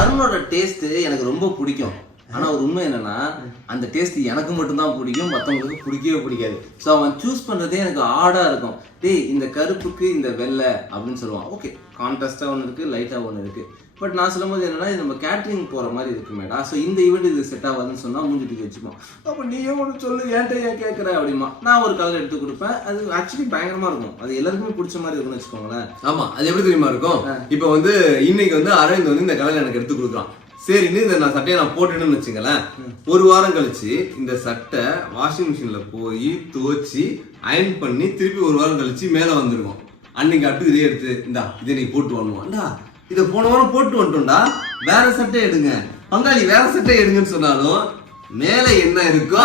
அருணோட taste எனக்கு ரொம்ப பிடிக்கும். ஆனா ஒரு உண்மை என்னன்னா அந்த டேஸ்ட் எனக்கு மட்டும்தான் பிடிக்கும், மற்றவங்களுக்கு பிடிக்கவே பிடிக்காது. ஸோ அவன் சூஸ் பண்றதே எனக்கு ஆடா இருக்கும். டேய் இந்த கருப்புக்கு இந்த வெள்ளை அப்படின்னு சொல்லுவான். ஓகே, கான்ட்ராஸ்டா ஒன்று இருக்கு, லைட்டா ஒன்று இருக்கு. பட் நான் சொல்லும்போது என்னன்னா இது நம்ம கேட்டரிங் போற மாதிரி இருக்கு மேடா. ஸோ இந்த ஈவெண்ட் இது செட் ஆகாதுன்னு சொன்னா மூஞ்சி தூக்கி வச்சுப்போம். அப்போ நீயே ஒன்று சொல்லு, ஏன்ட்ட ஏன் கேட்குற அப்படிமா. நான் ஒரு கலர் எடுத்து கொடுப்பேன். அது ஆக்சுவலி பயங்கரமா இருக்கும். அது எல்லாருக்குமே பிடிச்ச மாதிரி இருக்கும்னு வச்சுக்கோங்களேன். ஆமா, அது எப்படி தெரியுமா இருக்கும்? இப்போ வந்து இன்னைக்கு வந்து அரவிந்த் வந்து இந்த கலர் எனக்கு எடுத்து கொடுக்குறான். சரின்னு இந்த நான் சட்டையை நான் போட்டுன்னு வச்சுங்களேன். ஒரு வாரம் கழிச்சு இந்த சட்டை வாஷிங் மிஷின்ல போய் துவச்சி அயன் பண்ணி திருப்பி ஒரு வாரம் கழிச்சு மேல வந்துருக்கும். அன்னைக்கு அட்டு இதே எடுத்து இந்தா இதை நீ போட்டு வரணும்டா, இதை போன வாரம் போட்டு வந்துட்டோம்டா, வேற சட்டை எடுங்க பங்காளி, வேற சட்டை எடுங்கன்னு சொன்னாலும் மேல என்ன இருக்கோ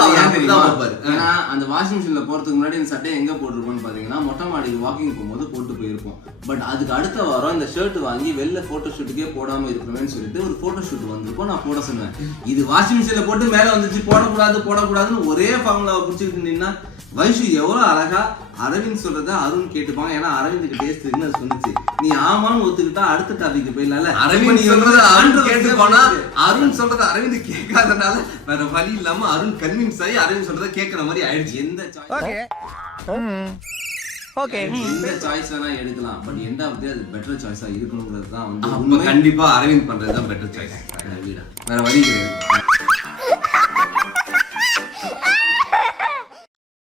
ஏன்னா அந்த வாஷிங் மிஷின்ல போறதுக்கு முன்னாடி இந்த சட்டையை எங்க போட்டிருப்போம்னு பாத்தீங்கன்னா மொட்டை மாடிக்கு வாக்கிங் போகும்போது போட்டு போயிருப்போம். பட் அதுக்கு அடுத்த வாரம் இந்த ஷர்ட் வாங்கி வெளில போட்டோ ஷூட்டுக்கே போடாம இருக்கணும்னு சொல்லிட்டு ஒரு போட்டோ ஷூட் வந்திருப்போம். நான் போட சொன்னேன். இது வாஷிங் மிஷின்ல போட்டு மேல வந்துச்சு, போடக்கூடாதுன்னு ஒரே ஃபார்முலாவை பிடிச்சிக்கிட்டு நின்னா வைஷு எவ்வளவு அழகா அரவிந்த் சொல்றத அருண் கேட்டுப்பாங்க. ஏன்னா அரவிந்துக்கு டேஸ்ட் இருக்குன்னு அது சொன்னிச்சு. நீ ஆமான்னு ஒத்துக்கிட்டா அடுத்த டாபிக் போயிடல. அரவிந்த் சொல்றத அருண் கேட்டு போனா அருண் சொல்றத அரவிந்த் கேட்காதனால வேற வழி இல்லாம அருண் கன்வின்ஸ் ஆகி அரவிந்த் சொல்றத கேட்கற மாதிரி ஆயிடுச்சு. எந்த சாய்ஸ் வேணா எடுக்கலாம். பட் எண்ட் ஆஃப் தி அது பெட்டர் சாய்ஸா இருக்கணுங்கிறது தான் வந்து கண்டிப்பா அரவிந்த் பண்றதுதான் பெட்டர் சாய்ஸ். வேற வழி கிடையாது.